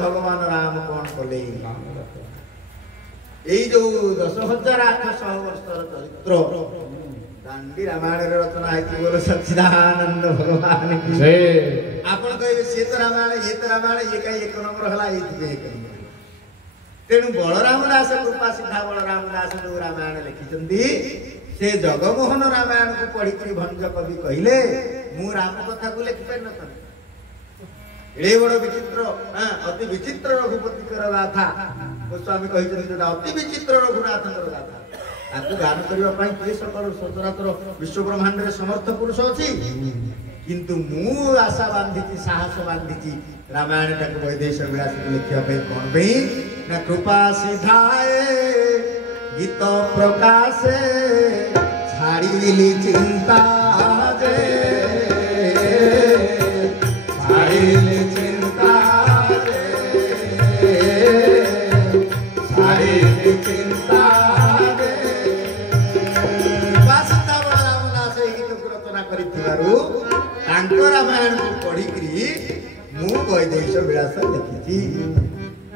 भगवान राम कौन कले जो 10,800 वर्षर चरित्र दांडी रामायण रचना है बोलो सच्चिदानंद भगवान की आपण कहे से तो रामायण ये तो रामायण ये कहीं एक नंबर हला तेणु बलराम दास कृपा सिद्धा बलराम दास जो रामायण लिखिं से जगमोहन रामायण को पढ़ी भंज कवि कहले मु राम कथा को लिखि पार न एड़े बड़ विचित्र अति विचित्र रघुपति गाथा गोस्वामी कहते अति विचित्र रघुनाथ गाथा आपको गान करने सकल सचराचर विश्व ब्रह्मांड समर्थ पुरुष अच्छी किंतु मु आशा बांधी साहस बांधी रामायण टाक वैदेश विलास लिखापी कौन भी ना कृपा सिधाए गीत प्रकाशे छाड़ी चिंता छाड़ी चिंता छाड़ी चिंता रामायण को पढ़ी मु वैदेश विलास लिखी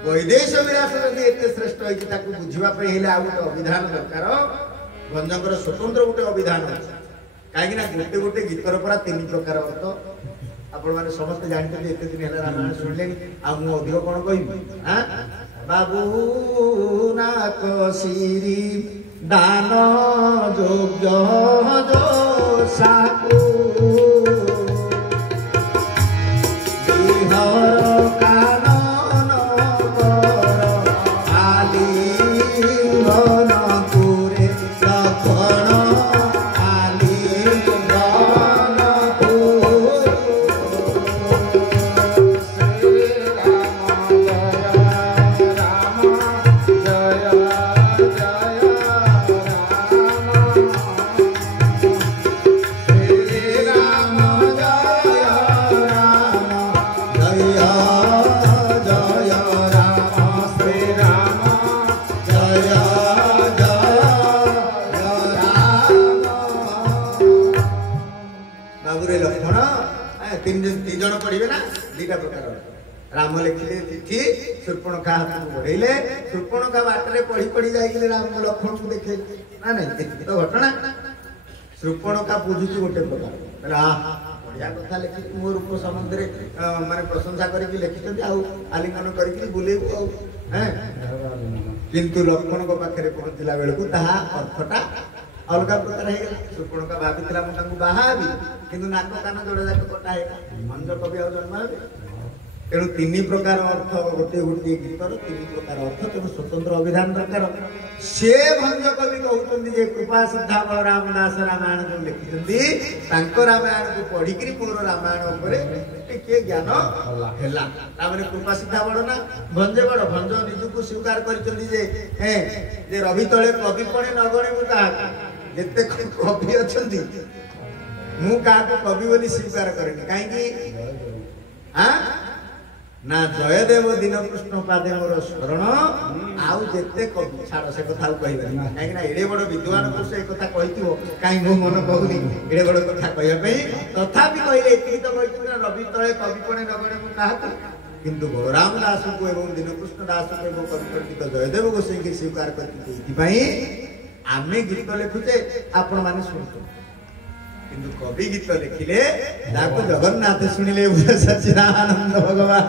वैदेश विलास जब एत श्रेष्ठ होता बुझापी आ गए अभिधान दरकार भंजकर स्वतंत्र गोटे अभिधान अच्छे कहीं गोटे गोटे गीतर परा 3 प्रकार अर्थ आपण मैंने समस्त जानते एत दिन है रामायण शुणिले अधिक कौन कह बाबू नाक सिरी दान योग्य जो साकू राम लिखिले चिठी शूर्पणखा हाथ को बढ़ेले शूर्पणखा बाटरे पढ़ी पढ़ी जाइले राम लक्ष्मण को देखे ना नहीं तो घटना शूर्पणखा बुझुची गोटे प्रकार बोला बढ़िया कथा लिखि मो रूप समुद्र माने प्रशंसा करके लिखिछथि आ आलिंगन करके बुलेबू आ किंतु लक्ष्मण को पाखरे पहुंचला बेल को ताहा अर्थटा अलग प्रकार है शूर्पणखा भाबितला मु तांको बाहाबी किंतु नाक कान जोड़ा जाक कटा है मंज कवि आ जन्म हेबे तेणु 3 प्रकार अर्थ गोटे गोटे गीतर 3 प्रकार अर्थ तेणु स्वतंत्र अभिधान दरकार से भंज कवि कहते कृपा सिद्धा बलराम दास रामायण जो लिखिं रामायण को पढ़ी मोर रामायण टे ज्ञान है कृपा सिद्धा बड़ ना भंजे बड़ भंज निजक स्वीकार कर रवि तले कवि पड़े नगणे मुझे कवि अच्छा मु कवि बोली स्वीकार करें कहीं ना जयदेव दीन कृष्ण पादे मोर शरण आउ जेते कवि छाड़ से कथा कह कहीं एड़े बड़ विद्वान पुरुष एक कथा कही कहीं मो मन कहूनी एड़े बड़ कथा कहवाई तथापि कहले एति तो कही रवि तले कवि पड़े नगणे मु कहा किंतु बलराम दास को एवं दीनकृष्ण दास को एवं कवि पंडित जयदेव गोसाई की स्वीकार करते आमे गीत लिखुचे आपण माने सुनते किंतु कवि गीत लिखिले जगन्नाथ शुणिले सच्चिदानंद भगवान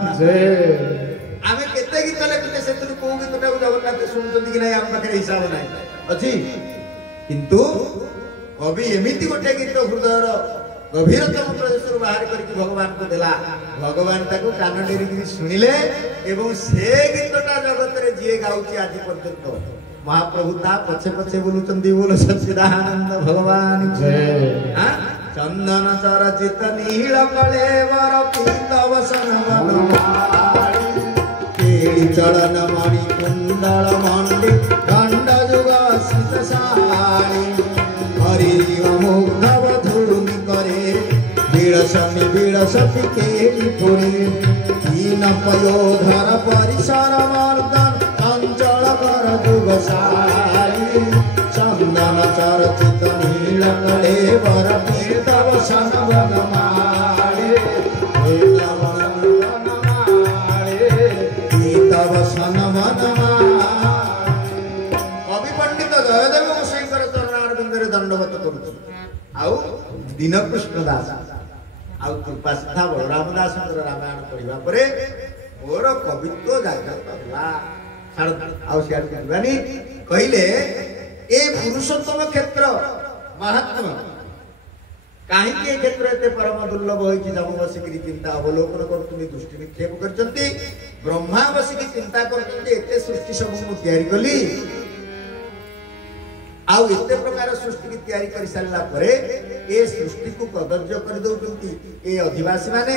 आमे केते गीत लिखिले से को गीतटा जगन्नाथ शुणुचंती कि नहीं हम पाखे हिसाब नहीं अच्छी किंतु कवि एमिति गोटे गीत हृदयर गभीरतम प्रदेश बाहर करके भगवान को देला भगवान ताको कान डेरी शुणिले एवं से गीतटा जगत रे जी गाउची आज पर्यंत महाप्रभु ता पछे पछे बोलुचंदी बोलो सच्चिदानंद भगवान जय चंदन चरचित नील कलेवर पीतवसन वनमाली केली चरण मणि कुंडल मंडी दंड जुगासित साली हरि मुग्धव धूमि करे बिड़सती केली पुरी तीन पयोधर परिसर मर्दन अंचल कर जुगसाली चंदन चरचित नील कलेवर पीतवसन वनमाली ଅବସନ ମନମା କବି ପଣ୍ଡିତ ଜୟଦେବ ଗୋସାଇଙ୍କର ଚରଣାରବିନ୍ଦରେ ଦଣ୍ଡବତ କରୁଛି। ଆଉ ଦୀନକୃଷ୍ଣ ଦାସ ଆଉ କୃପା ସିଦ୍ଧା ବଳରାମ ଦାସଙ୍କର ରାମାୟଣ ପଢିବା ପରେ ମୋର କବିତ୍ୱ ଜାଗ୍ରତ ହେଲା। ଆଉ ସିଆଡେ ଯିବାନି କହିଲେ ଏ ପୁରୁଷୋତ୍ତମ କ୍ଷେତ୍ର ମହାତ୍ମା କାହିଁକି ଏ କ୍ଷେତ୍ର ଏତେ ପରମ ଦୁର୍ଲଭ ହୋଇଛି? ଜମ ବସିକିରି ଚିନ୍ତା ଅବଲୋକନ କରୁଛନ୍ତି, ଦୃଷ୍ଟି ନିକ୍ଷେପ କରିଛନ୍ତି। ବ୍ରହ୍ମା ବସିକି ଚିନ୍ତା କରୁଛନ୍ତି ଏତେ ସୃଷ୍ଟି ସବୁ ମୁଁ ତିଆରି କଲି, ଆଉ ଏତେ ପ୍ରକାର ସୃଷ୍ଟି ତିଆରି କରି ସାରିଲା ପରେ ଏ ସୃଷ୍ଟିକୁ କଦର୍ଯ୍ୟ କରିଦଉଛନ୍ତି ଏ ଅଧିବାସୀ ମାନେ।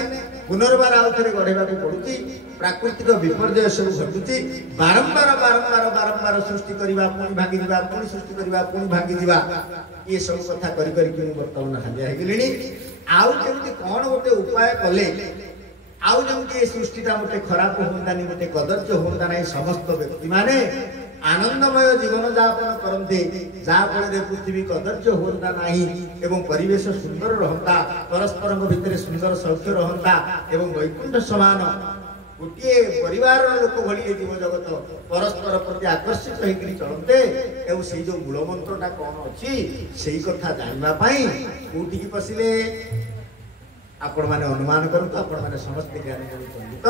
ପୁନର୍ବାର ଆଉ ଥରେ ଗଢେଇବାକୁ ପଡୁଛି। ପ୍ରାକୃତିକ ବିପର୍ଯ୍ୟୟ ସବୁ ଘଟୁଛି। ବାରମ୍ବାର ବାରମ୍ବାର ବାରମ୍ବାର ସୃଷ୍ଟି କରିବା, ପୁଣି ଭାଙ୍ଗିଯିବା, ପୁଣି ସୃଷ୍ଟି କରିବା, ପୁଣି ଭାଙ୍ଗିଯିବା, ଏ ସବୁ କଥା କରି କରିକି ମୁଁ ବର୍ତ୍ତମାନ ହାଲିଆ ହେଇଗଲିଣି। ଆଉ କେମିତି କଣ ଗୋଟେ ଉପାୟ କଲେ ଆଉ ଯେମିତି ଏ ସୃଷ୍ଟିଟା ଗୋଟେ ଖରାପ ହୁଅନ୍ତାନି, ଗୋଟେ କଦର୍ଯ୍ୟ ହୁଅନ୍ତା ନାହିଁ, ସମସ୍ତ ବ୍ୟକ୍ତି ମାନେ ଆନନ୍ଦମୟ ଜୀବନ ଯାପନ କରନ୍ତେ, ଯାହା ଫଳରେ ପୃଥିବୀ କଦର୍ଯ୍ୟ ହୁଅନ୍ତା ନାହିଁ ଏବଂ ପରିବେଶ ସୁନ୍ଦର ରହନ୍ତା, ପରସ୍ପରଙ୍କ ଭିତରେ ସୁନ୍ଦର ସୌଖ୍ୟ ରହନ୍ତା ଏବଂ ବୈକୁଣ୍ଠ ସମାନ ଗୋଟିଏ ପରିବାରର ଲୋକ ଭଳି ଏ ଜୀବ ଜଗତ ପରସ୍ପର ପ୍ରତି ଆକର୍ଷିତ ହେଇକରି ଚଳନ୍ତେ। ଏବଂ ସେଇ ଯୋଉ ମୂଳ ମନ୍ତ୍ରଟା କଣ ଅଛି ସେଇ କଥା ଜାଣିବା ପାଇଁ କୋଉଠିକି ପଶିଲେ? आपण माने अनुमान करतु, आपण माने समस्त ज्ञानी पण्डित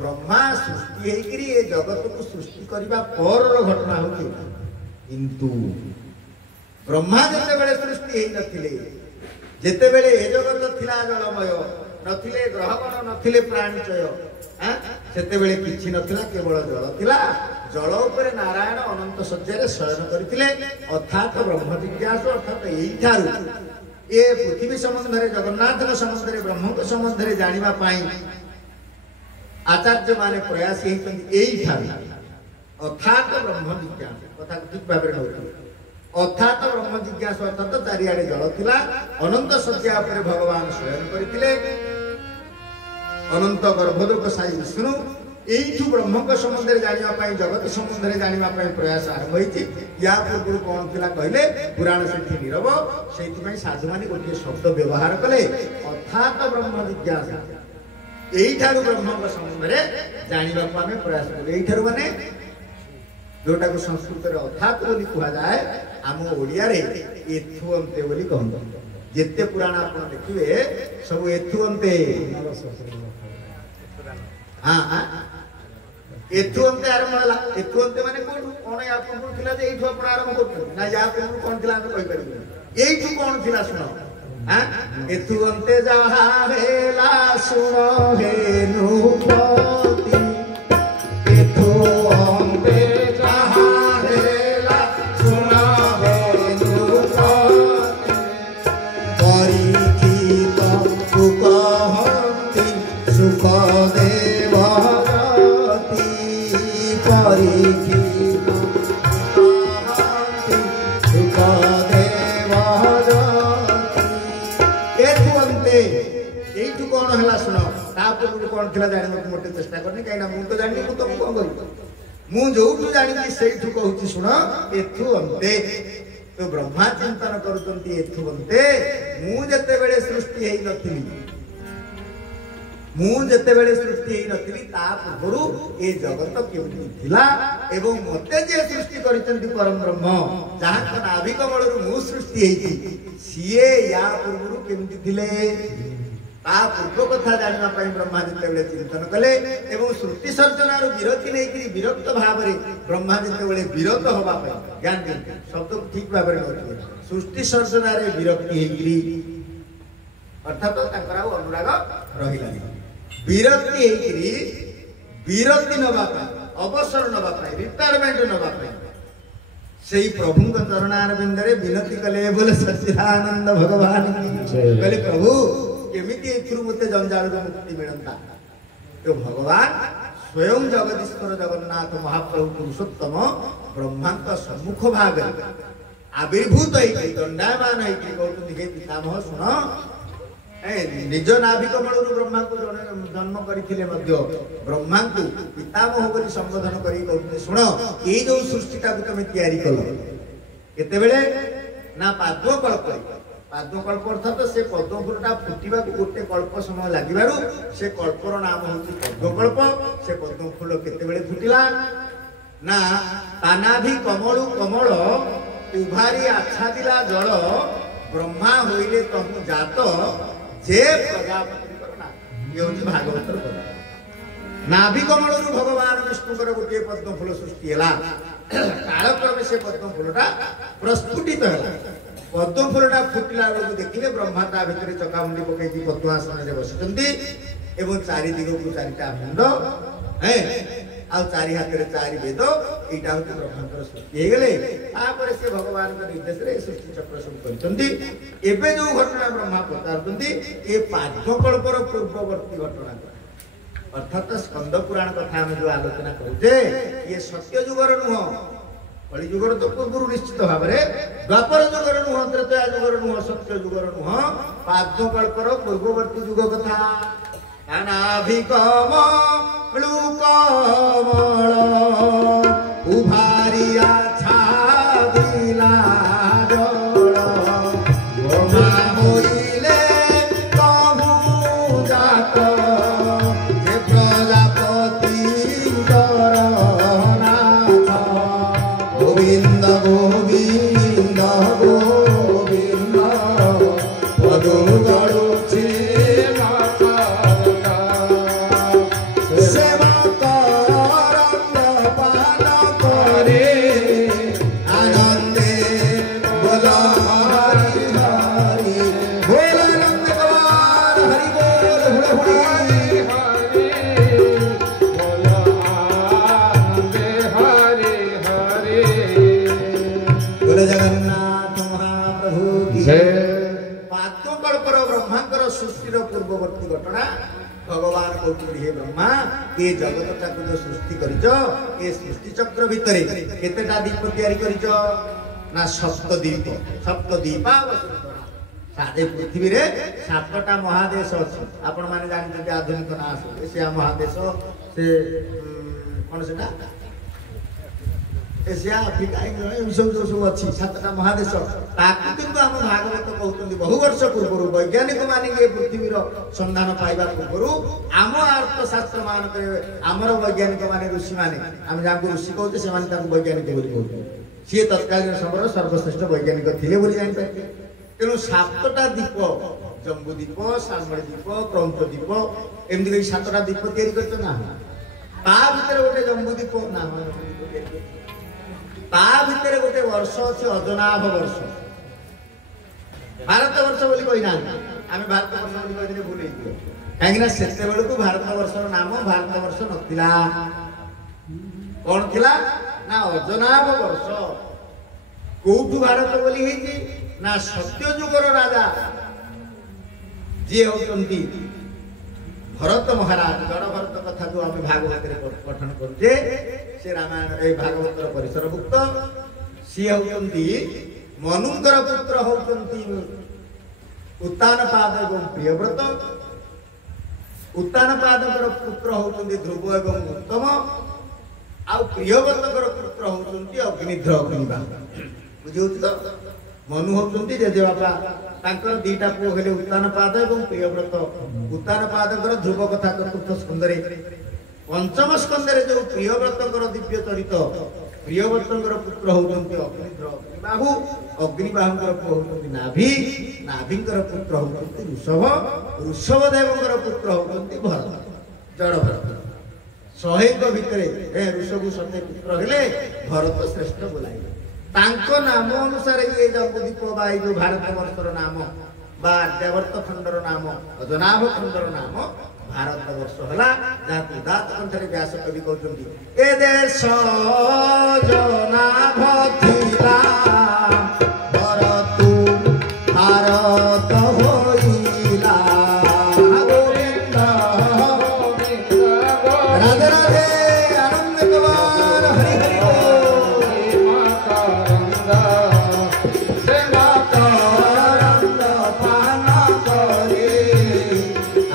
ब्रह्मा सृष्टि हेकरी ए जगत को सृष्टि करबा परर घटना होती। किंतु ब्रह्मा जते बेले सृष्टि हेई नथिले, जते बेले ए जगत थिला जलमय नथिले, ग्रहगण नथिले, प्राणीचय सेते बेले किछि नथिला, केवल जल थिला। जल उपरे नारायण अनंत सज्जारे शयन करथिले। अर्थात ब्रह्म जिज्ञासु अर्थात एई थारु ए पृथ्वी संबंध में, जगन्नाथ संबंध में, ब्रह्म संबंध में जानिबा पाई आचार्य माने प्रयास अर्थात ब्रह्म जिज्ञासा कथा ठीक भाव अर्थात ब्रह्म जिज्ञासा अर्थात चारिआडे जल थिला, अनंत सज्जा उपरे भगवान शयन करथिले। अनंत गर्भोदक साई विष्णु एइठु ब्रह्म संबंध में जानिबा पाई, जगत संबंध में जानिबा पाई प्रयास आरंभ होईछि। या पूर्व कौन थिला कहले पुराण सेठी नीरव, सेठी पई साधु माने गोटे शब्द व्यवहार कले अर्थात ब्रह्म जिज्ञासा। एइठारु ब्रह्म संबंध में जानिबा को हमें प्रयास कले। एइठारु माने जोटा को संस्कृत रे अर्थात बोली कहा जाए, आम ओडिया रे एथु अंते बोली कहंद। जेते पुराण आपण देखिबे सब एथु अंते, हां हां एथु अंते आरंभ होला। एथु अंते माने कोन या पूर्व थिला जे एठु आपण आरंभ करथि ना, या पूर्व कोन थिला हम कहि परिबे। एठु कोन थिला सुनो, हां एथु अंते जहा हेला सुनो हे नृपति, एथु अंते जहा हेला सुनो हे नृपति, परिचित सुख हंति सुख देव मोटे चेष्टा करनी कहीं मु तो जानी मु तुम कौन कर मु जो जानी से कहूँ शुण एथु अंते। तो ब्रह्मा चिंतन करुँच एथु अंते मुझे बेले सृष्टि है नथिली, मुझे सृष्टि है नथिली ता पूर्व ए जगत केउठी थिला एवं मते जे सृष्टि करिसंती परम ब्रह्म जहाँ नाभि कमलरु मु सृष्टि हेछि सीए या पूर्व केमति थिले ता पूर्व कथा जानिबा पई ब्रह्मा जेतेबेले चिंतन कले एवं सृष्टि सर्जनार विरति नेकरी विरक्त भावरे ब्रह्मा जेतेबेले विरत होबा पई ज्ञान देते शब्द ठीक भाबरे नथि सृष्टि सर्जनारे विरक्ति हेकरी अर्थात ताकर अनुराग रहिलानी विरक्ति हेकरी विरति नबा पई अवसर नबा पई रिटायरमेंट नबा पई सेई प्रभु का चरणारविंदरे विनती कले बोले सच्चिदानंद भगवान कहले प्रभु केमिति एथुरु मते जंजाल मुक्ति मिलंता। तो भगवान स्वयं जगदीश्वर जगन्नाथ महाप्रभु पुरुषोत्तम ब्रह्मा का सम्मुख भाग आविर्भूत होइके दंडायमान होइके कहउतु हे पितामह सुन निज नाभि कमलरु ब्रह्मा को जन्म करथिले मध्य ब्रह्मा को पितामह बोली संबोधन करी कहउतु सुन ए जो सृष्टिटा को तमे तयारी कलो केते बेले ना पाद्व कल्प पाद्मकल्प अर्थात से पद्म फूलटा फुटिबा गोटे कल्प समय लागिबारु से कल्पर नाम होची पद्मकल्प। से पद्म फूल केतेबेले फुटिला ना तानाभि कमलु कमल उभारी आच्छादिला जल ब्रह्मा होइले तमु जात जे प्रजापति करना ये होची भागवतर कथा। नाभि कमलरु भगवान विष्णुकर गोटे पद्म फूल सृष्टि हैला कालक्रमे से पद्म फूलटा प्रस्फुटित हैला। पद्म फूलटा फुटिला बेलू देखिले ब्रह्मा ता भितर चकामुंडी पकई पद्मासन रे बसिचंती एवं चारि दिगकु चारिटा मुंड है आ चारि हाथ रे चारि वेद एटा होती ब्रह्मांतर सृष्टि हे गेले। तापर से भगवान के निर्देश रे सृष्टि चक्र सब करचंती। एबे जो घटना ब्रह्मा बताउचंती ए पाद्मकल्पर पूर्ववर्ती घटना अर्थात स्कंद पुराण कथा हम जो आलोचना करूजे ये सत्य युगर नुह कलि युगर तो पूर्व निश्चित भाव में द्वापर युगर नुह त्रेता युगर नुह सत्य युगर नुह पाद्मकल्पर पूर्ववर्ती युग कथा। अनाभिकम कमल उभारिया छादिला जल ब्रह्मा होइले तमु जात जे प्रजापति करनाथ गोविंद गोविंद गोविंद पदु गड़ुछे पूर्ववर्ती घटना भगवान कहते हे ब्रह्मा ये जगतटा को जो सृष्टि करिच ये सृष्टि चक्र भितरे केतेटा दीप तैयारी करिच ना सप्तदीपा सारे पृथ्वी रे सातटा महादेश अछि। आपण माने जानते आधुनिक ना एशिया महादेश से कोन सेटा एशिया अफ्रिका सब जो सब अच्छी सातटा महादेश ताकू किंतु हम भागवत कहते बहु वर्ष पूर्व वैज्ञानिक माने ये पृथ्वीर संधान पाइबा पूर्व आम अर्थशास्त्र मान आमर वैज्ञानिक माने ऋषि माने आम जहाँ ऋषि कहते से वैज्ञानिक कहते सी तत्कालीन समय सर्वश्रेष्ठ वैज्ञानिक थे बोली जापारे। तेणु सातटा दीप जम्बूदीप शामल दीप क्रौंच दीप एमती सातटा दीप तैयारी करना ता भीतर गोटे जम्बूदीप ना ता भितर गोटे वर्ष अच्छे अजनाभ वर्ष भारत वर्ष बोली कही ना आम भारत वर्ष बोली कही भूल कहीं से बेलू भारत वर्षर नाम भारत वर्ष नथिला कौन थिला ना अजनाभ वर्ष कोठू भारत बोली ही ना सत्य युगर राजा जी होती भरत महाराज जड़ भरत कथा जो आम भागवत पठन करुचे से रामायण भागवतर परिसरभुक्त सी होती मनुंकर पुत्र होती उत्तानपाद एवं प्रियव्रत उत्तानपादकर पुत्र होती ध्रुव एवं उत्तम आउ प्रियव्रतर पुत्र होती अग्निध्र अग्निबाह बुझे तो मनु होती जेजे बापा तांकर दीटा पुओ हेले उत्तानपाद एवं प्रियव्रत उत्तानपादकर ध्रुव कथा चतुर्थ स्कंदरे पंचम स्कंदरे जो प्रियव्रतर दिव्य चरित प्रियव्रतर पुत्र होती अग्निध्र अग्निबाहु अग्निबाहुकर पुओ होती नाभि नाभिकर पुत्र होती ऋषभ ऋषभदेवकर पुत्र होती भरत जड़ भरत 100 भितर ऋषभ 7 पुत्र हेले भरत श्रेष्ठ बोलाइले तांको नाम अनुसार ये जम्बूदीप बा जो भारत वर्षर नाम बा आर्यावर्त खंडर नाम अजनाभ खंडर नाम भारत वर्ष हला जाति दात कंठरे व्यास कवि कहउछन्ती ए देश जनाभ थिला भरतु भारत होइला गोविंद राधे राधे आनंद कुमार हरि हरि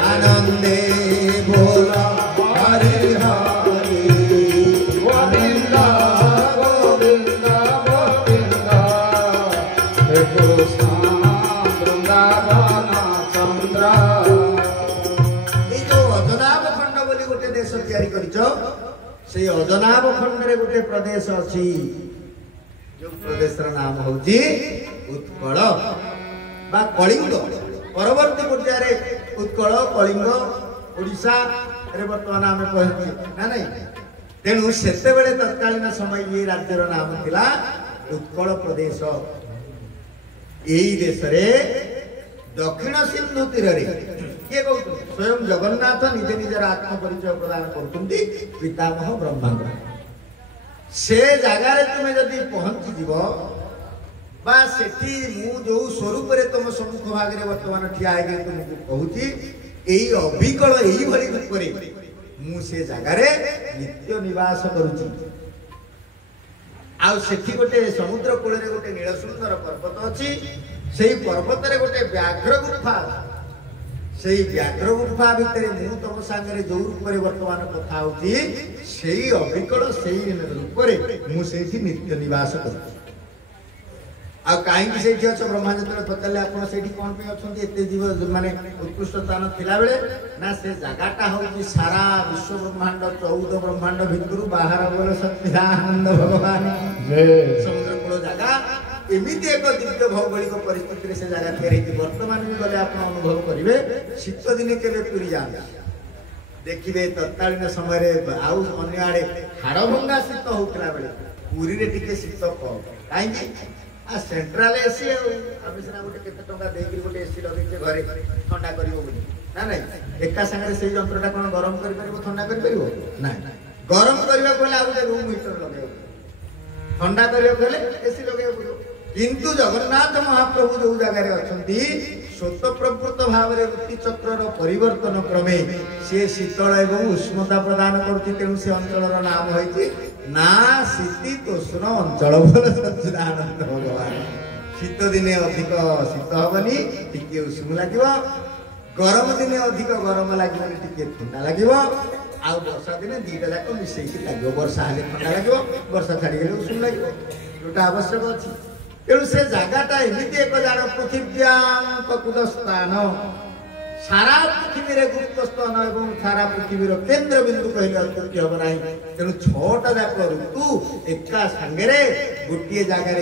आनंदे भोला हरि हरि गोविंद गोविंद से अजनाभ खंड गोटे प्रदेश अच्छी जो प्रदेश नाम हूँ उत्कल बा कलिंग परवर्ती पर्यायर उत्कल कलिंग ओडिशा बर्तमान आम पहुंचे ना नहीं तेणु से तत्कालीन समय ये राज्यर नाम थिला उत्कल प्रदेश। यही देश रे दक्षिण सिंधु तीर किए कहते स्वयं जगन्नाथ निजे निजर आत्म परिचय प्रदान करते पितामह ब्रह्मांड से जगार तुम जदि पहुंची जीव बा सेठी मु जो स्वरूप रे तुम सम्मुख भाग में वर्तमान ठिया है तुमको कहूची यही अविकल यही भली रूप रे मु से जगार नित्य निवास करुची। आउ सेठी गोटे समुद्र कूल रे गोटे नील सुंदर पर्वत अच्छी से पर्वत रे गोटे व्याघ्र गुफा से व्याघ्र गुफा भितर मु तुम सांगे जो रूप में वर्तमान कथा होची से अविकल से रूप में मुझे नित्य निवास कर कहीं से ब्रह्मा जो पचारे आप कौन पे अच्छा जीव माने उत्कृष्ट स्थान थिला बेले ना से जगटा हूँ सारा विश्व ब्रह्मांड 14 ब्रह्मांड भितर बाहर बोल सच्चिदानंद भगवान समुद्र कूल जगह एमती एक दिव्य भौगोलिक परिस्थिति से जगह तैयारी वर्तमान भी गले आप अनुभव करेंगे शीत दिन के पुरी जाए देखिए तत्कालीन समय आउ अन्य आड़े हाड़भंगा शीत होता बेले पुरी रे टिके शीत कम कहीं सेंट्राल एसी आम सीना गोटे केते टंका देकी गोटे एसी लगे घरे ठंडा करिवो बोली ना नहीं एका संगे से यंत्रटा कोन गरम करि परिवो ठंडा करि परिवो ना गरम करबा कोले आ गोटे रूम हीटर लगे ठंडा करियो कोले एसी लगे किंतु जगन्नाथ महाप्रभु जो जगह अछंती स्वतःप्रवृत्त भाव में ऋतु चक्र परिवर्तन क्रमे से शीतल एवं उष्णता प्रदान करती तेणु से अंचल नाम होती ना शीतोष्ण अंचल बोल सच्चिदानंद भगवान। शीत दिने अधिक शीत हेनी टिके उष्ण लगे गरम दिने अधिक गरम लगे टिके ठंडा लगे आ वर्षा दिने दीटा जाक मिसेक लगे वर्षा हेल्ले ठंडा लगे वर्षा छाड़गले उष्ण लगे जोटा आवश्यक अच्छी तेणु से जगटा एमती एक जान पृथिव्याकुद स्थान सारा पृथ्वी रे गुप्त स्थान एवं सारा पृथ्वी केन्द्र बिंदु कहले अत्युक्ति हम ना तेणु 6टा जाक ऋतु एका सांगे गोटे जगार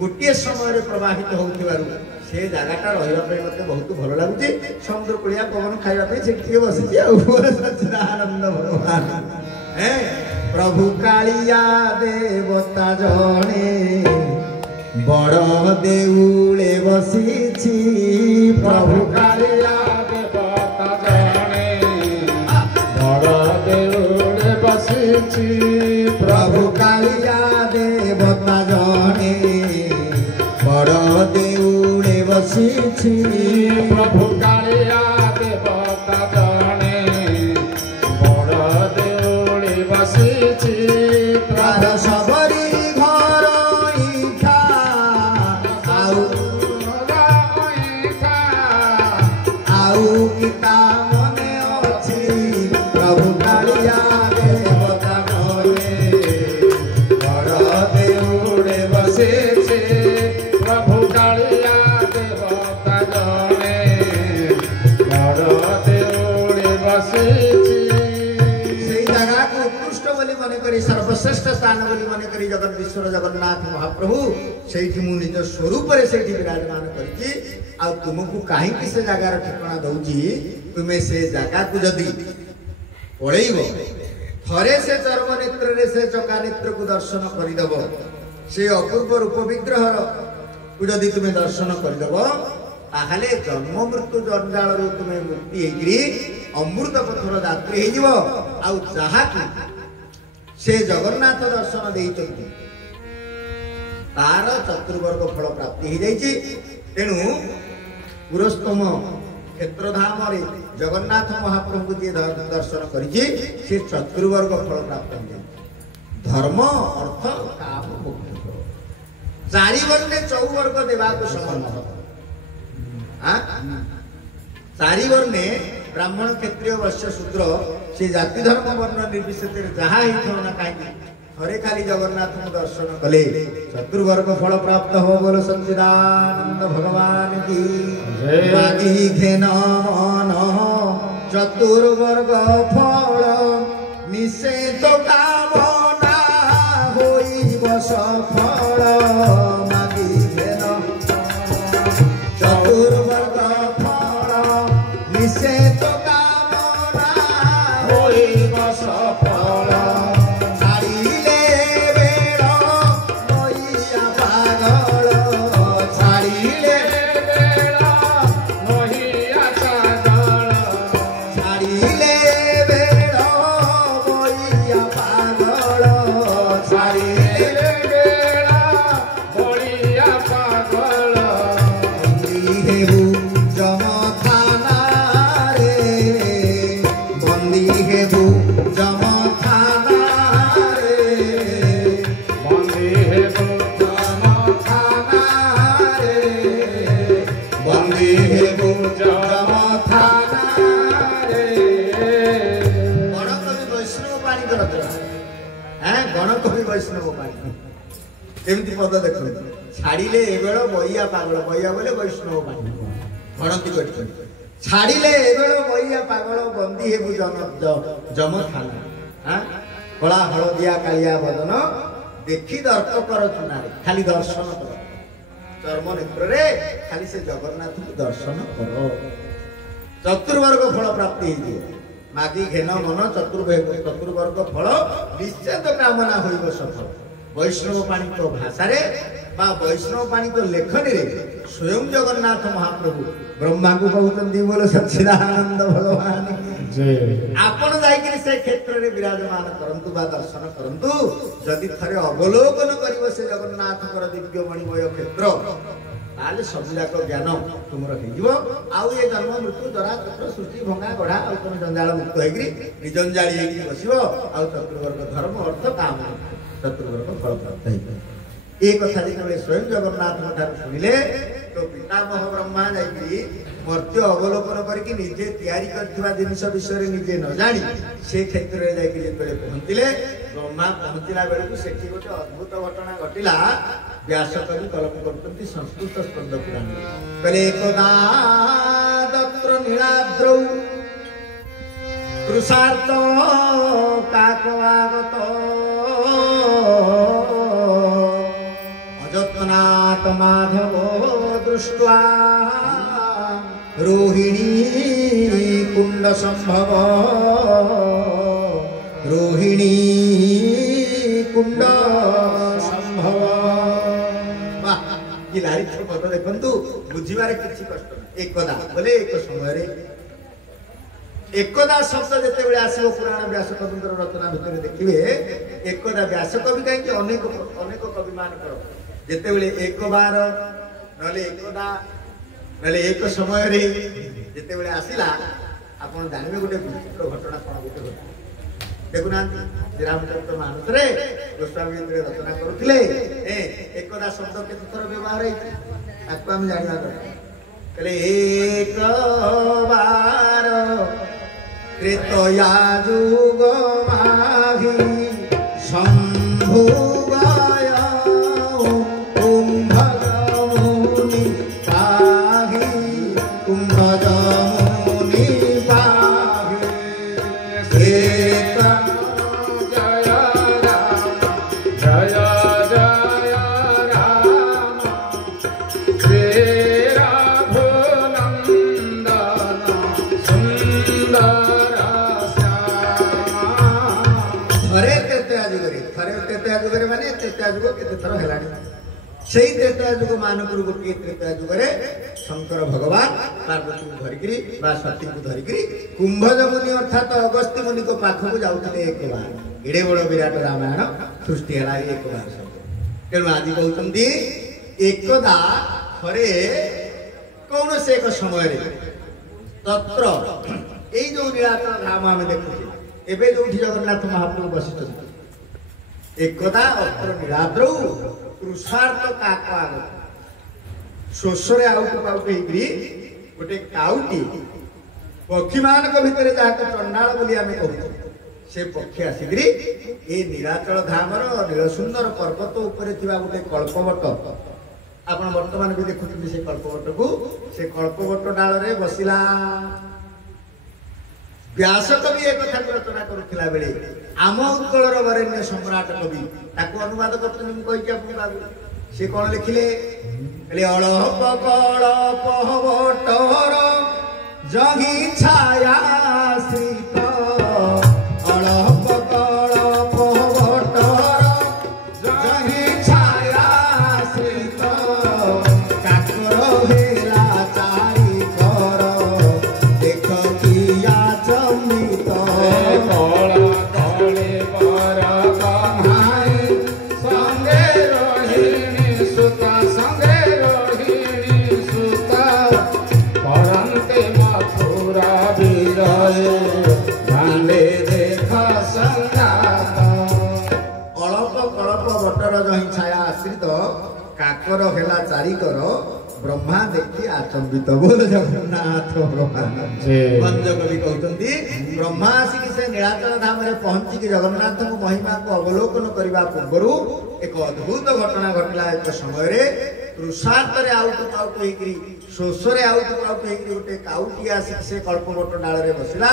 गोटे समय प्रवाहित होउथिबारु से जगटा रही बहुत भल लगुच समुद्र कूलिया पवन खाइबा से बसी सच्चिदानंद भगवान प्रभु कालिया देवता जने बड़ देउले बसीछि प्रभु कालिया देवता जने बड़ देउले बसीछि प्रभु कालिया देवता जने बड़ देउले बसीछि प्रभु कालिया देवता जने बड़ देउले बसीछि प्राण सबरी सर्वश्रेष्ठ स्थान बोली मन करी जगदीश्वर जगन्नाथ महाप्रभु से निज स्वरूप से विराजमान कर तुमको कहीं से जगार ठिकाना दौची तुम्हें से जगह को जदि पड़ेब थरे से चर्म नेत्र से चका नेत्र को दर्शन करदेव से अपूर्व रूप विग्रह को जदि तुम्हें दर्शन करदेव ताहले जन्म मृत्यु जंजाल तुम्हें मुक्ति होकर अमृत पथर यात्री हो से जगन्नाथ दर्शन देइचंती तार चतुर्वर्ग फल प्राप्ति हो जाइए तेणु पुरस्तम क्षेत्रधाम जगन्नाथ महाप्रभु जी दर्शन करिछि से चतुर्वर्ग फल प्राप्त हो धर्म अर्थ काम मोक्ष चारि वर्णे चौवर्ग देवाक समर्थ चारि वर्णे ब्राह्मण क्षत्रिय वैश्य शूद्र से जाति धर्म वर्ण निर्विशेष जहाँ ना कहीं थरे खाली जगन्नाथ को दर्शन कले चतुर्वर्ग फल प्राप्त हो बोलो सच्चिदानंद भगवान की घेन मन चतुर्वर्ग फल निषेध का सफल मागिले न चतुर्वर्ग फल निषेध कामना होइब सफल छाड़िले बेल नइया पागल छाड़िले बेल नइया पागल छाड़िले बेल नइया पागल छाड़िले बेल नइया पागल बंदी हेबु जमखाना रे बंदी हेबु जमखाना रे बंदी हेबु जमखाना रे बंदी हेबु जमखाना रे गणकवि वैष्णव पाणी करत हैं गणकवि वैष्णव पाणी केमती पद देखो छाड़िले एबेल बइया पागल बइया बोले वैष्णव पाणी गणति करते छाड़िले एबेल बइया पागल बंदी हेबु जमखाना हां कला हलदिया कालिया बदन देखी दर्प कर चुनारे खाली दर्शन कर चर्म नेत्र रे खाली से जगन्नाथ को दर्शन कर चतुर्वर्ग फल प्राप्ति हो मागी घेन मन चतुर्वर्ग फल निश्चित कामना होइब सफल वैष्णव पाणी तो भाषा रे बा वैष्णव पाणी तो लेखनी रे स्वयं जगन्नाथ महाप्रभु ब्रह्मा को कहते बोलो सच्चिदानंद भगवान जय आपण जाइकि से क्षेत्र रे विराजमान करंतु बा दर्शन करंतु जदि थरे अवलोकन करिवो से जगन्नाथ कर दिव्य मणिमय क्षेत्र ताले सबजाक ज्ञान तुमर हेजिवो आउ ये जन्म मृत्यु जरा चक्र सृष्टि भंगा गढ़ा आउ तुम जंजाल मुक्त होइग्री निजंजाली हेकि बसिवो आउ चतुर्वर्ग धर्म अर्थ काम चतुर्वर्ग फल प्राप्त हेइबो ए कथा जेतबे स्वयं जगन्नाथ ठार सुनिले तो पितामह ब्रह्मा जाइकि मर्त्य अवलोकन करके निजे तैयारी करथिबा जिनिस विषय निजे न जानी से क्षेत्र रे जाइकि जेतबे पहुंचिले ब्रह्मा पहुंचिला बेले को सेठी गोटे अद्भुत घटना घटिला व्यास कवि कल्पना करते संस्कृत स्कंद पुराण कले एकदा दत्र नीलाद्रौ कृषार्थ काकवागत अजत्नाथ माधव दृष्ट्वा रोहिणी कुंड संभव रोहिणी कुंड संभव लारित्र पद देखु बुझे किसी कष्ट एकदा बोले एक समय एकदा शब्द जिते आसो पुराण व्यास कवि रचना भितर देखिए एकदा व्यास कवि कहीं अनेक अनेक कवि मान जिते एक बार नले एकदा नले एक समय जिते आसला आप जानवे गोटे विचित्र घटना कौन गोटे देखुना श्रीरामचंद्र मानस रे गोस्वामी रचना करुले एकदा शब्द केते थर व्यवहार आपको हम जानवा कहले एक बार त्रेतया जुग माही शंभु कुंभजमुनि पाहि कुंभजमुनि पाहि त्रेता जुग मानक गोटे त्रेता जुगे शंकर भगवान पार्वती को धरिकी सती को धरिकी कुंभज मुनि अर्थात अगस्त्य मुनि को पाखक जाऊे एक बार एड़े बड़ विराट रामायण सृष्टि है एक बार शब्द तेणु आज कहते एकदा थरे कौन से एक समय तत्र यही जो नीलाचल धाम आम देखुचे एवं जो जगन्नाथ महाप्रभु बसित एकदा अत्र नीलाद्रौ कृषार्थ काक शोषरे आउट पाउट गोटे काउटी पक्षी मान भितर जहाँ चंडाल बोली आम कहू से पक्षी आसिक नीलाचल धामर नीलसुंदर पर्वत उपर गोटे कल्पवट आप बर्तमान भी देखुं से कल्पवट को से कल्पवट डाल रे बसिला व्यास कवि एक कथा रचना करुला बेले आम उत्कलर वरेण्य सम्राट कवि ताको अनुवाद करते से कौन लिखिले अड़प कड़प बटर जही छाया श्रीत अड़प कड़प बटर जही छाया श्रीत काकर हेला चारी कर देख किया चमित काकर हेला चारिकर ब्रह्मा देखी आचंबित बोल जगन्नाथ भगवान भंज कवि कहते ब्रह्मा आसिक से नीलाचल धाम में पहुंची कि जगन्नाथ महिमा को अवलोकन करने पूर्व एक अद्भुत घटना घटला एक समय तृषार्थ आउट पाउट होकर शोषरे आउट पाउट होकर गोटे काउटी आसिक से कल्पवट डाल बसला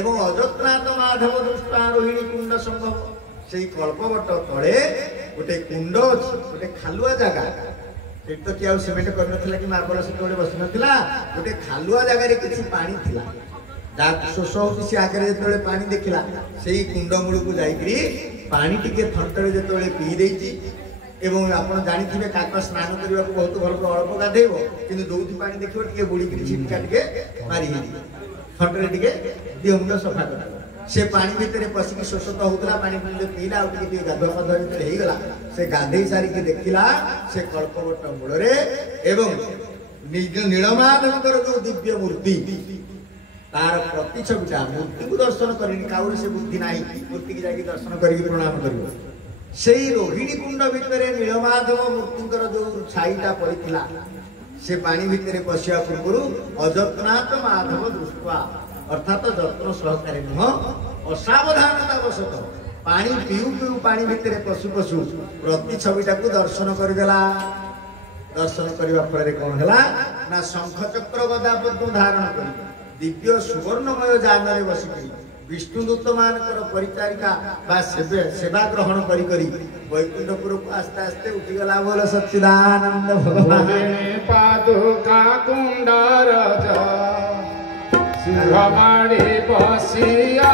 एवं अजत्राथ माधव दृष्टा रोहिणी कुंड संभव से कल्पवट तले गोटे कुंड अच्छी गोटे खालुआ जगह तो कि सिमेंट कर मार्बल से बस ना गोटे खालुआ जगह किसी पानी थिला शोष हो आगे जो पानी देखला से कुंड मूल को जाकरी पानी टिके थंटरे जो पी देती एवं आप जानी काक स्नान करने को बहुत भल अल्प गाधेब कि जो पानी देखिए बुड़ी छिटका टे मारी थंटरे टे देह मुंड सफा कर से पानी भितर पशिक शोष तो होता पानी पीला गाधुआ पाधुआ होगा से गाधे सारिकी देखला से कल्पवट मूल एवं नीलमाधव जो दिव्य मूर्ति तार प्रतिछविटा मूर्ति को दर्शन कर से बुद्धि ना मूर्ति की जाकि दर्शन कर प्रणाम कर रोहिणी कुंड भितर नीलमाधव मूर्ति जो छाईटा पड़ा से पानी भितर पशिया पूर्व अजत्नाथ माधव दृष्टा अर्थात जत्न सहकारी नुह असावधानता वशत पानी पीऊ पीऊ पानी भितर पशु पशु प्रतिछविटा को दर्शन करदेला दर्शन करने फल कौन है ना शंख चक्र गदा पद्म धारण कर दिव्य सुवर्णमय जान में बसिक विष्णुदूत मान परिचारिका सेवा ग्रहण करी वैकुंठपुर को आस्ते आस्ते उठीगला बोल सच्चिदानंद भगवान पादुका कुंडर सिंहमाड़ी बसिया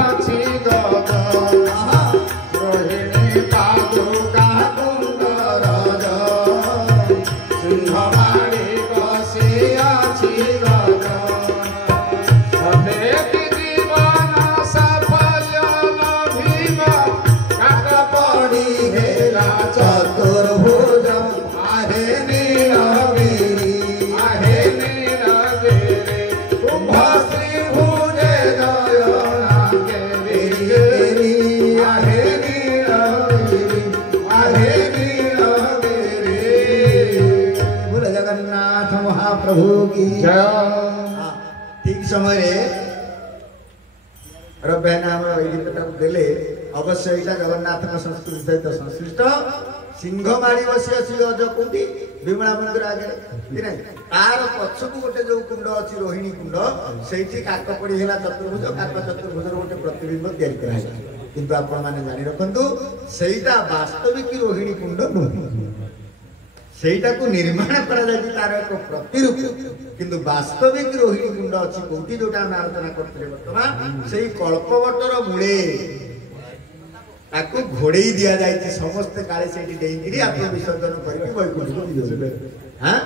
रोहिणी पादुका कुंडर सिंहमाड़ी बसिया चतुर्भुज आहे नीलगिरी आहे नीलगिरी कुंभ श्री भुजे गिरी आहे नीलगिरी आहे नीलगिरी। बोल जगन्नाथ महाप्रभु की जय। ठीक समय रब्या नाम गीतटा देले अवश्य यहाँ जगन्नाथ संस्कृति सहित संश्लिष्ट सिंहमाड़ी बसी अच्छी अज कौटी विमला मंदिर आगे तार पछकू गोटे जो कुंड अच्छी रोहिणी कुंड से काकपड़ी है चतुर्भुज काक चतुर्भुज गोटे प्रतिबिंब या आपण मैंने जानी रखु सेटा वास्तविक रोहिणी कुंड नुह सेटा को निर्माण तार एक प्रतिरूप किंतु वास्तविक रोहिणी कुंड अच्छी कौटी जोटा आलोचना करते बर्तमान से कल्पवटर मूले ताको घोड़े दिया जाए समस्त काले से आत्म विसर्जन करके वैकुंठ हाँ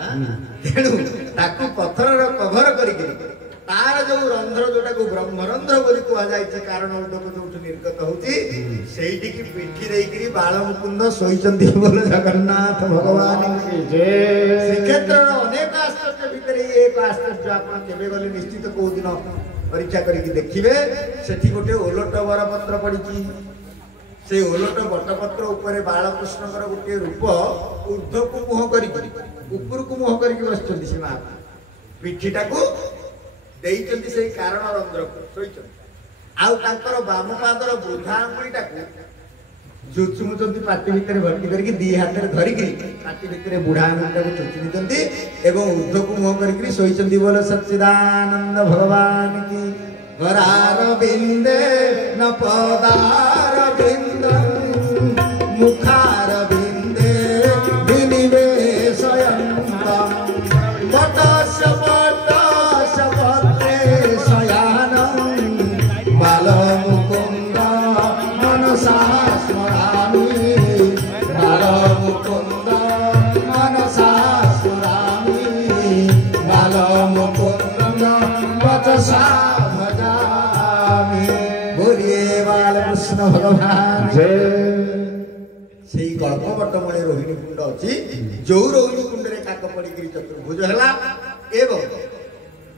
तेणु ताको पत्थर कभर करके तार जो रंध्र जोटा को ब्रह्मरंध्र बोली कहुई कारण उदक जो निर्गत होती पिठी देकर बाल मुकुंद शोचंती बोल जगन्नाथ भगवान श्रीक्षेत्र अनेक आश्चर्य भितर एक आश्चर्य आप गले निश्चित कौ दिन परीक्षा करके देखिए से गोटे ओलट वरपत्र पड़ी से ओलट बटपत्र उपर बालकृष्ण गोटे रूप ऊर्ध को मुह कर ऊपर को मुह करके बस पिठीटा को देइचंती से कारण रंध्र को शोचंती आउ बाम पादर वृद्धा आंगुलीटा को चुचुमुचंती पाटी भितर भर्ती करके दी हाथ में धरिकी पाटी भितर बुढ़ा आंगुलीटा को चुचुमुचंती एवं ऊर्ध को मुह करके शोचंती बोल सच्चिदानंद भगवान की करार बिंदे न पदार बिंद मुखार बिंदे विनिवेशयन्तम् वटस्य भद्रे शयानम् बालमुकुन्द मनसा स्मरामि बालमुकुन्द मनसा स्मरामि बालमुकुन्द वचसा कृष्ण भगवान से गल्पवटमूले रोहिणी कुंड अच्छी जो रोहिणी कुंड में काक पड़ी चतुर्भुज है एवं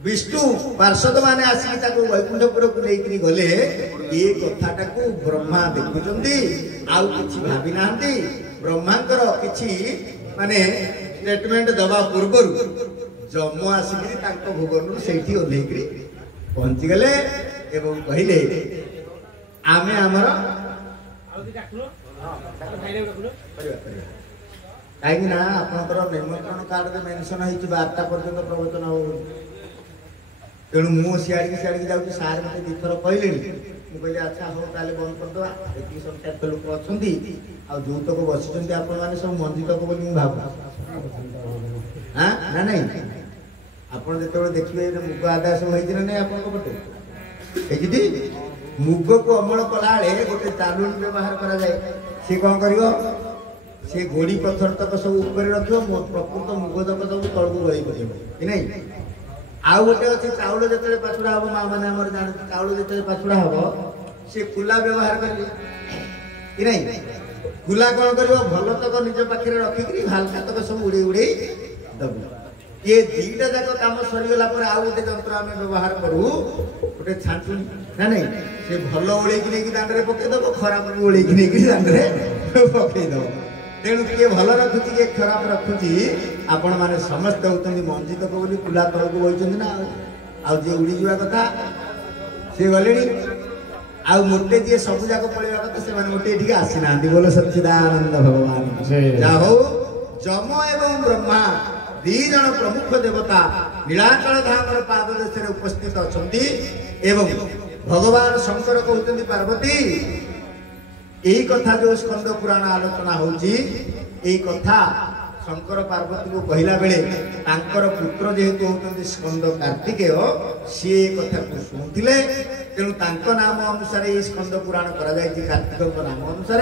विष्णु पार्षद माने आसिक वैकुंठपुर को लेकर गले ये कथाटा को ब्रह्मा देखुं आउ कि भावी ना ब्रह्मांकर किछि माने स्टेटमेंट दबा पूर्व जम आसिक भुवन से ओह्लैक पहुंची गले एवं कहले आमे आमर कहीं ना आपंकर निमंत्रण कार्ड में मेंशन होती 12टा पर्यंत प्रवचन हो तेणु मु सियाड़ी जाऊँ सार मत दुथर कहले मुझे अच्छा हो ताले बंद करदे ये संख्या लोक अच्छा जो तक बसी आप सब मंजितक बोली भाव हाँ ना नहीं आप जो देखिए मुग आदाय सब होती ना नहीं आप पटे मुग को अमल कला गोटे चालुणी व्यवहार करा जाए सी कौन कर सी गोड़ी पत्थर तक सब ऊपर रख प्रकृत मुग तक सब तलू गई पड़े कि नहीं आउ गोटे अच्छे चाउल जो पाछुड़ा हम माँ मैंने जान चाउल जो पाछुड़ा हम सी कुला व्यवहार करेंगे कि नहीं कुला कौन कर भल तक निज पाखे रखिक हालका तक सब उड़े उड़े दबू ये दीटा जाक कम सरीगला आउ गोटे जंत्र आम व्यवहार करूँ गोटे छांचुणी ना नहीं से भल ओल्क नहीं दांड में पकईदेव खराब भी ओल्क नहीं दांड में पकईदेव तेणु किए भल रखुची किए खराब रखुची आपण मैंने समस्त होती मंजितक बोली कुला तलक बही ना आउ जी उड़ी जा कथा सी गले आउ मोटे जी सब जाक पलैया कथा से मोटे ये आसी ना बोलो सच्चिदानंद भगवान जा हो जम एवं ब्रह्मा दी जन प्रमुख देवता नीलाचल धाम पाद देश उपस्थित अच्छा एवं भगवान शंकर कहते पार्वती यही कथा जो स्कंद पुराण आलोचना होची यही कथा शंकर पार्वती को कहला बेले तांकर पुत्र जेहेतु होते स्कंद कार्तिकेय सी कथा को शुणुले तेणु तांको नाम अनुसार ये स्कंद पुराण करा जायछि कार्तिक नाम अनुसार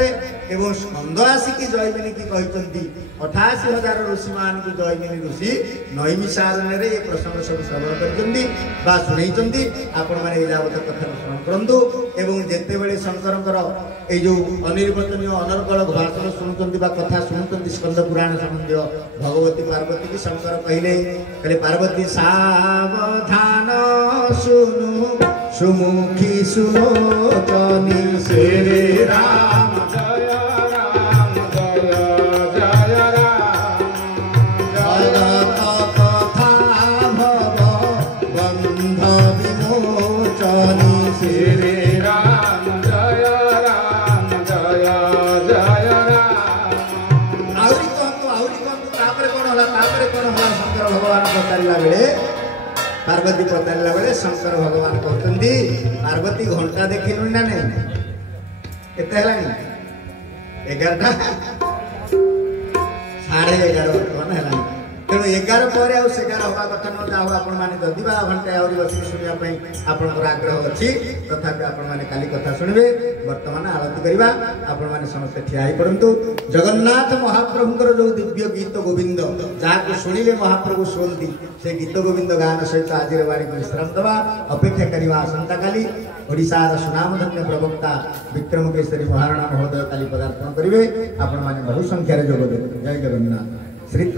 एवं स्कंद आसिकी जयमिनी की कहते 88,000 ऋषि मान को जयमिनी ऋषि नैमिषारण्य ये प्रसंग सब श्रवण करछन्ति बा सुनैछन्ति आपण माने यावत कथा श्रवण करंतु एवं जेते बेले शंकरकर ए जो अनिर्वचनीय अनर्गल भाषण शुणुछन्ति बा कथा शुणुछन्ति स्कंद पुराण संबंधी भगवती पार्वती की शंकर कहले पार्वती सावधान सुनु सुमुखी सुलोचनी श्री राम जय राम जय जय राम जगत कथा भव बंध विमोचनी श्री राम जय जय राम आउरी कहतु तापरे कौन होला शंकर भगवान पचारा बेले पार्वती पचारा बेले शंकर भगवान कहते पार्वती घंटा देखिलु ना नहीं केते 11टा 11:30 बर्तमान है तेणु 11 पर आउ 11 हवा कथा न जाओ आपण माने जदि बा घंटा आउरी बसी सुनिया पई आपनकर आग्रह अछि तथापि आपण माने काली कथा सुनिबे वर्तमान आरती करिबा आपण माने समस्त ठिया ही पड़ंतु जगन्नाथ महाप्रभुଙ୍କର जो दिव्य गीत गोविंद जाको सुनिले महाप्रभु सुनती से गीत गोविंद गान सहित आज वाणी को विश्राम दबा अपेक्षा करिबा आसंता काली ओडिशार सुनामधन्य प्रवक्ता विक्रम केसरी महाराणा महोदय काली पदार्पण करिवे आपण माने बहु संख्या रे जोग देबे जय जगन्नाथ श्री